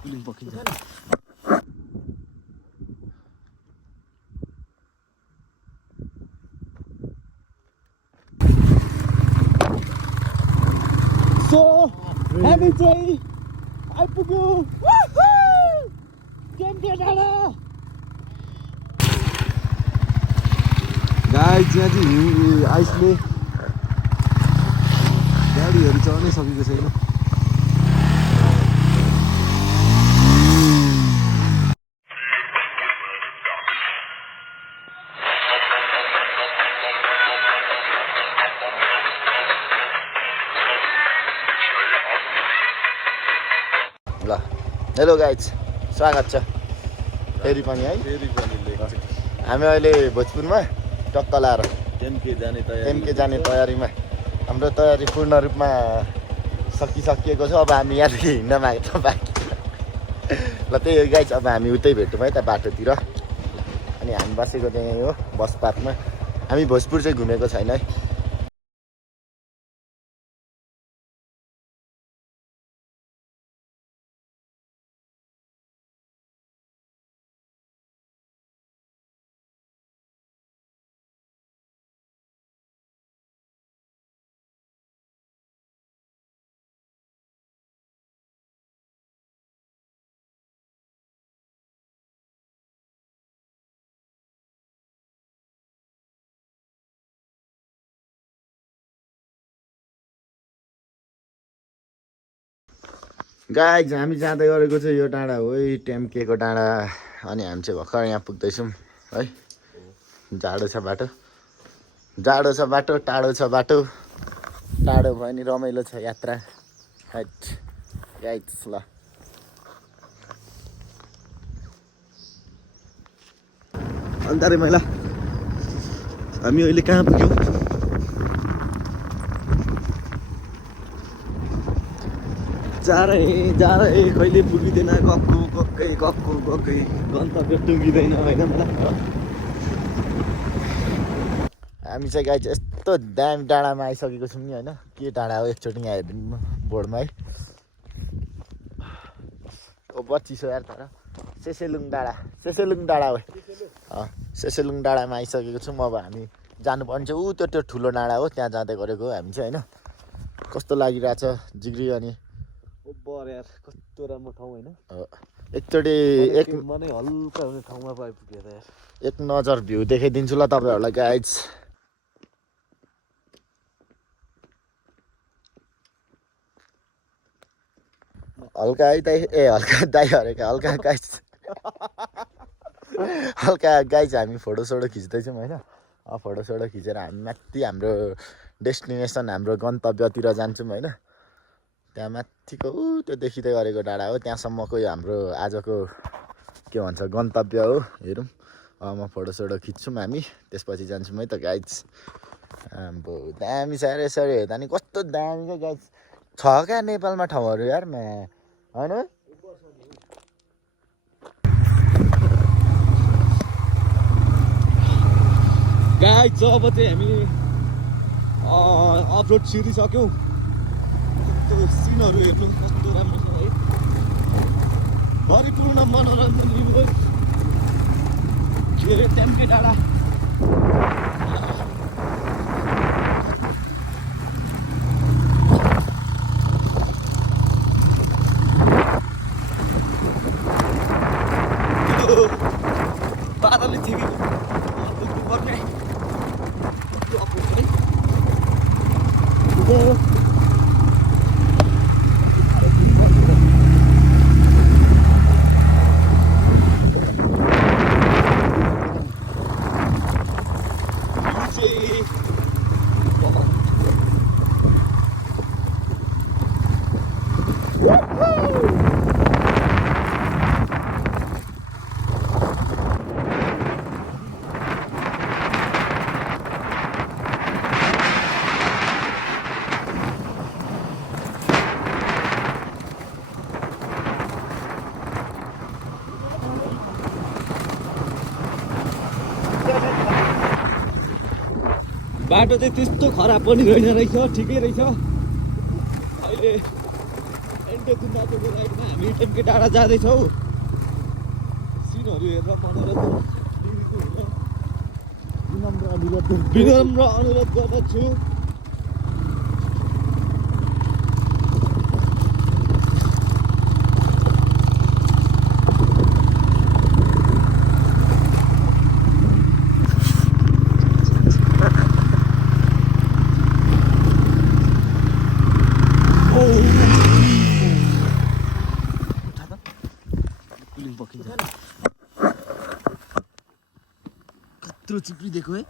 cooling पकिन्छ so हामी चाहिँ आइपुग्यो टेम्के डाँडा गाइस यहाँ चाहिँ आइसले गाडीहरू चढ्नै सकेको छैन ल हेलो गाइज स्वागत छ फेरि पनि है हामी अहिले भोजपुरमा टक्क लाएर टेम्के जाने तयारीमा हाम्रो तयारी पूर्ण रूपमा सकिसकिएको छ अब हामी यहाँदेखि हिँड्न मात्र बाँकी ल त्यही हो गाइज अब हामी उतै भेटौँ है त बाटोतिर अनि हामी बसेको चाहिँ हो बस पार्कमा हामी भोजपुर चाहिँ घुमेको छैन है गाइज हामी जाँदै गरेको चाहिँ यो डाँडा हो टेम्केको डाँडा अनि हामी चाहिँ भर्खर यहाँ पुग्दैछौँ है जाडो छ बाटो टाढो छ बाटो टाढो भयो नि रमाइलो छ यात्रा हाइट गाइज ल अन्त रे मैला हामी अहिले कहाँ पुग्यौँ जारै कहिले पुगिँदैन गक्कै गन्तव्य टुङ्गिँदैन होइन मलाई हामी चाहिँ गाई चाहिँ यस्तो दामी डाँडामा आइसकेको छौँ नि होइन के डाँडा हो एकचोटि यहाँ हेरिदिनु बोर्डमा है ओ बच्चिसो यार तर सेसेलुङ डाँडा हो सेसेलुङ डाँडामा आइसकेको छौँ अब हामी जानुपर्ने चाहिँ ऊ त्यो ठुलो डाँडा हो त्यहाँ जाँदै गरेको हो हामी चाहिँ होइन कस्तो लागिरहेछ जिग्री अनि यार कस्तो राम्रो ठाउँ होइन एकचोटि मनै हल्का हुने ठाउँमा पुगेर यार एक नजर भ्यू देखाइदिन्छु ल तपाईँहरूलाई गाइज हल्का है दाइ हल्का दाइ हरेका हल्का गाइज हामी फोटोसोटो खिच्दैछौँ होइन फोटोसोटो खिचेर हामी माथि हाम्रो डेस्टिनेसन हाम्रो गन्तव्यतिर जान्छौँ होइन त्यहाँ माथिको त्यो देखिँदै गरेको डाँडा हो त्यहाँसम्मको हाम्रो आजको के भन्छ गन्तव्य हो हेरौँ म फोटोसोटो खिच्छौँ हामी त्यसपछि जान्छौँ है त गाइज अब दामी छ यार यसरी हेर्दा नि कस्तो दामी क्या गाइज छ क्या नेपालमा ठाउँहरू यार होइन गाइज अब चाहिँ हामी अफरोड छिरिसक्यौँ सिनहरू हेर्नु कस्तो राम्रो छ है भरिपूर्ण मनोरञ्जन लिनु के अरे टेम्के डाँडा बादलले ठिकै पुग्नुपर्ने बाटो चाहिँ त्यस्तो खराब पनि रहेन रहेछ ठिकै रहेछ एन्टे गुन्दाचोको राइडमा हामी टेम्के डाँडा जाँदैछौँ सिनहरू हेरेर बनेर विनम्र अनुरोध गर्दछु चिप्ली देखो है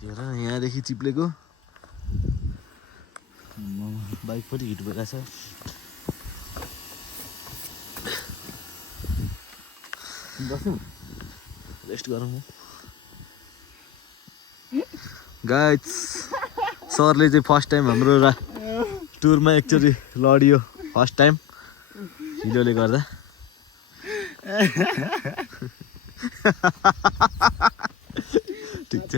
हेर यहाँदेखि चिप्लेको बाइक पनि हिट भइरहेको छ बसौँ रेस्ट गरौँ गाइस सरले चाहिँ फर्स्ट टाइम हाम्रो टुरमा एकचोटि लडियो फर्स्ट टाइम हिलोले गर्दा ठिक छ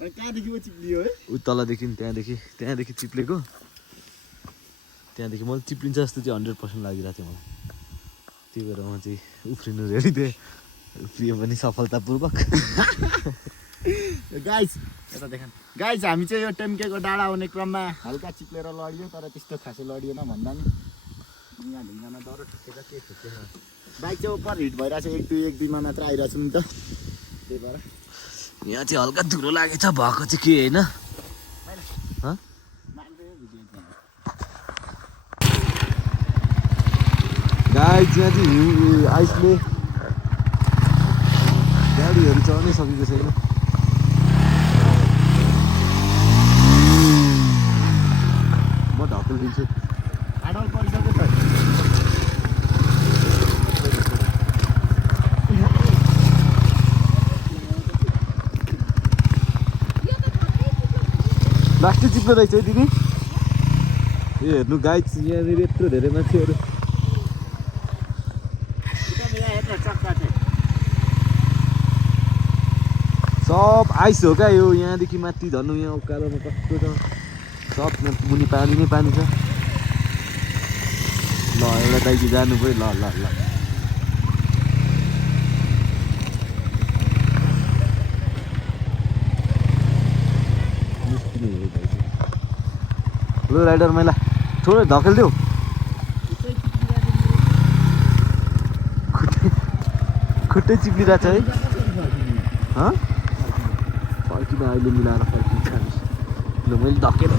कहाँदेखि चिप्लियो है तलदेखि त्यहाँदेखि चिप्लेको त्यहाँदेखि मैले चिप्लिन्छ जस्तो चाहिँ 100% लागिरहेको थियो मलाई त्यही भएर म चाहिँ उफ्रिनु रेडी थिएँ उफ्रियो पनि सफलतापूर्वक गाइस हामी चाहिँ यो टेम्केको डाँडा आउने क्रममा हल्का चिप्लेर लडियो तर त्यस्तो खासै लडिएन भन्दा नि यहाँ ढुङ्गामा डर ठुकेछ के ठुकेछ बाइक चाहिँ ओभर हिट भइरहेको छ एक दुईमा मात्र आइरहेको छु नि त त्यही भएर यहाँ चाहिँ हल्का धुलो लागेछ भएको चाहिँ के होइन गाइस यहाँ चाहिँ आइसले गाडीहरू चढ्नै सकेको छैन म ढकल दिन्छु आडल परिसक्यो त लास्टै चिप्लो रहेछ है दिदी ए हेर्नु गाइस यहाँनिर यत्रो धेरै मान्छेहरू सब आइस हो क्या यो यहाँदेखि माथि झन् यहाँ उकालोमा कस्तो छ सब मुनि पानी नै पानी छ ल एउटा दाइजी जानुभयो ल ल ल लो राइडर मैला थोरै धकेल्देऊ खुट्टै चिप्लिरहेछ है फर्किन अहिले मिलाएर फर्किन्छ ल मैले धकेल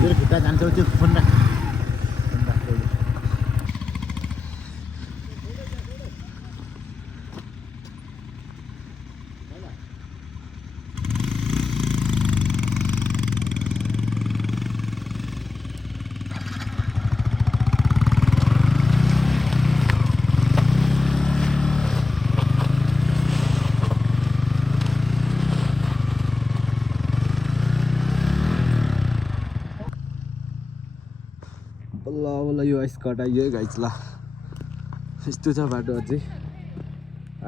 मेरो खुट्टा जान्छ त्यो फोन राख बल्ल यो आइस कटाइयो है गाइस ल यस्तो छ बाटो अझै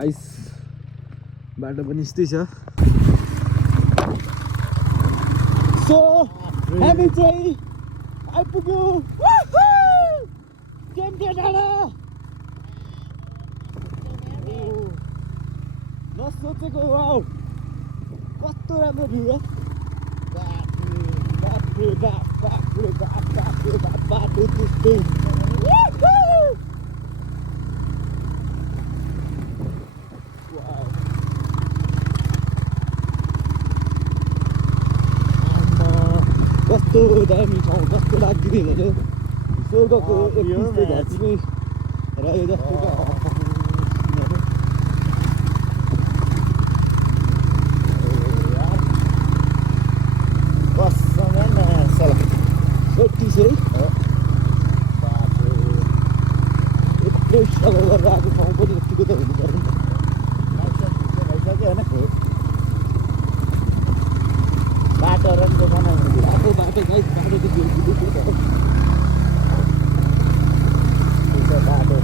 आइस बाटो पनि यस्तै छ सो हामी चाहिँ आइपुग्यो टेम्के डाँडा नसोचेको वाउ कस्तो राम्रो भ्यू हो बाटो त्यस्तै कस्तो दामी ठाउँ कस्तो लाग्दिँदैन स्वर्गको धरती नै रह्यो जस्तो है यत्रो स्ट्रगल गरेर आएको ठाउँ पनि यत्तिको त हुनु पर्यो भइसक्यो होइन बाटोहरू पनि बनाउनु बाटो बाटो चाहिँ बाटो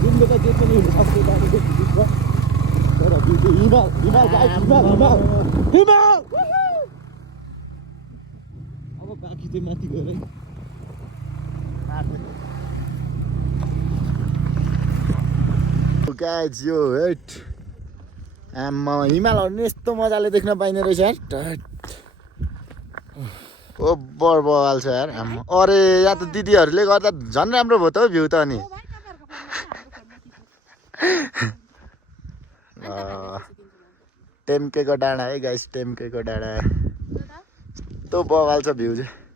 जुनले त जे पनि हुनसक्छ बाटोको बिचमा तर हिमाल चाहिँ माथि गएर गाइज यो हेट आम्मा हिमालहरू नि यस्तो मजाले देख्न पाइने रहेछ यार ओभर बवाल छ यार आम्मा अरे यहाँ त दिदीहरूले गर्दा झन् राम्रो भयो त हौ भ्यू त अनि टेम्केको डाँडा है गाइस टेम्केको डाँडा यस्तो बवाल छ भ्यू चाहिँ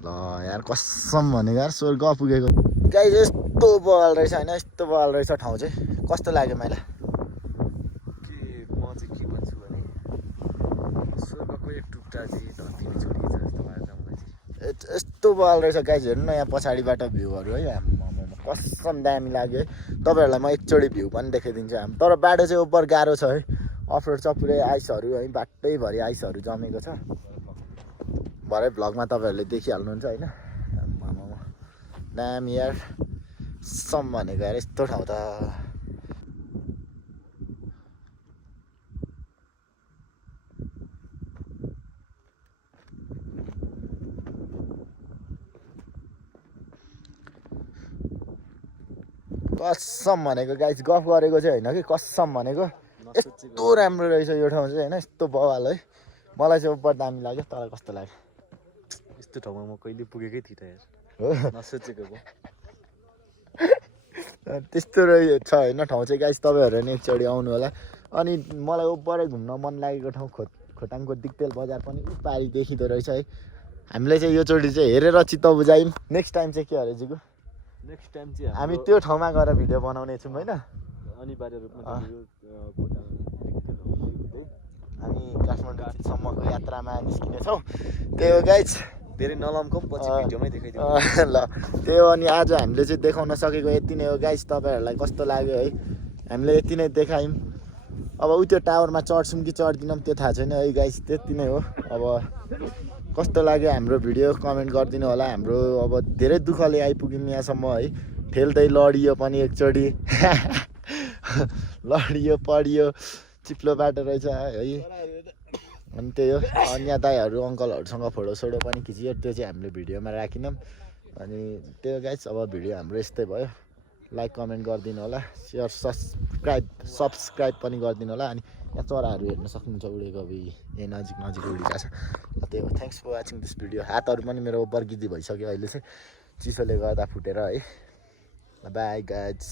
ल यार कसम भनेको यार स्वर्ग पुगेको गाइस यस्तो बवाल रहेछ होइन यस्तो बवाल रहेछ ठाउँ चाहिँ कस्तो लाग्यो माइला के म चाहिँ के भन्छु भने स्वर्गको एक टुक्रा चाहिँ धरतीमा छोडिएको छ जस्तो लाग्छ मलाई चाहिँ यस्तो बवाल रहेछ गाइस हेर्नु न यहाँ पछाडिबाट भ्यूहरू है आम्मामा कसम दामी लाग्यो है तपाईँहरूलाई म एकचोटि भ्यू पनि देखाइदिन्छु तर बाटो चाहिँ ओभर गाह्रो छ है अफरोड छ पुरै आइसहरू है बाटैभरि आइसहरू जमेको छ भरे भ्लगमा तपाईँहरूले देखिहाल्नुहुन्छ होइन आम्मामा दामी यार सम भनेको यार यस्तो ठाउँ त कसम भनेको गाइस गफ गरेको चाहिँ होइन कि कसम भनेको यस्तो राम्रो रहेछ यो ठाउँ चाहिँ होइन यस्तो बवाल है मलाई चाहिँ ओभर दामी लाग्यो तर कस्तो लाग्यो यस्तो ठाउँमा म कहिले पुगेकै थिइनँ यार हो नसोचेको पो त्यस्तो रहेछ होइन ठाउँ चाहिँ गाइस तपाईँहरू नि एकचोटि आउनु होला अनि मलाई ओभरै घुम्न मन लागेको ठाउँ खोटाङको दिक्तेल बजार पनि पारि देखिँदो रहेछ है हामीले चाहिँ योचोटि चाहिँ हेरेर चित्त बुझायौँ नेक्स्ट टाइम चाहिँ के अरे जिगु नेक्स्ट टाइम चाहिँ हामी त्यो ठाउँमा गएर भिडियो बनाउने छौँ होइन अनिवार्य रूपमा हामी काठमाडौँसम्मको यात्रामा निस्किनेछौँ त्यही हो गाइस धेरै नलम्कौँ पछि भिडियोमै देखाइदिउँ ल त्यही हो अनि आज हामीले चाहिँ देखाउन सकेको यति नै हो गाइस तपाईँहरूलाई कस्तो लाग्यो है हामीले यति नै देखायौँ अब उ त्यो टावरमा चढ्छौँ कि चढ्दिनौँ त्यो थाहा छैन है गाइस त्यति नै हो अब कस्तो लाग्यो हाम्रो भिडियो कमेन्ट गरिदिनु होला हाम्रो अब धेरै दुःखले आइपुग्यौँ यहाँसम्म है ठेल्दै लडियो पनि एकचोटि लडियो पढियो चिप्लो बाटो रहेछ है अनि त्यही हो अन्य दाईहरू अङ्कलहरूसँग फोटोसोटो पनि खिचियो त्यो चाहिँ हामीले भिडियोमा राखेनौँ अनि त्यही हो गाइस अब भिडियो हाम्रो यस्तै भयो लाइक कमेन्ट गरिदिनु होला सेयर सब्सक्राइब पनि गरिदिनु होला अनि यहाँ चराहरू हेर्न सक्नुहुन्छ उडेको अब यही नजिक उडिरहेको छ त्यही हो thanks for watching this video हातहरू पनि मेरो बर्गिदी भइसक्यो अहिले चाहिँ चिसोले गर्दा फुटेर है बाई गाइज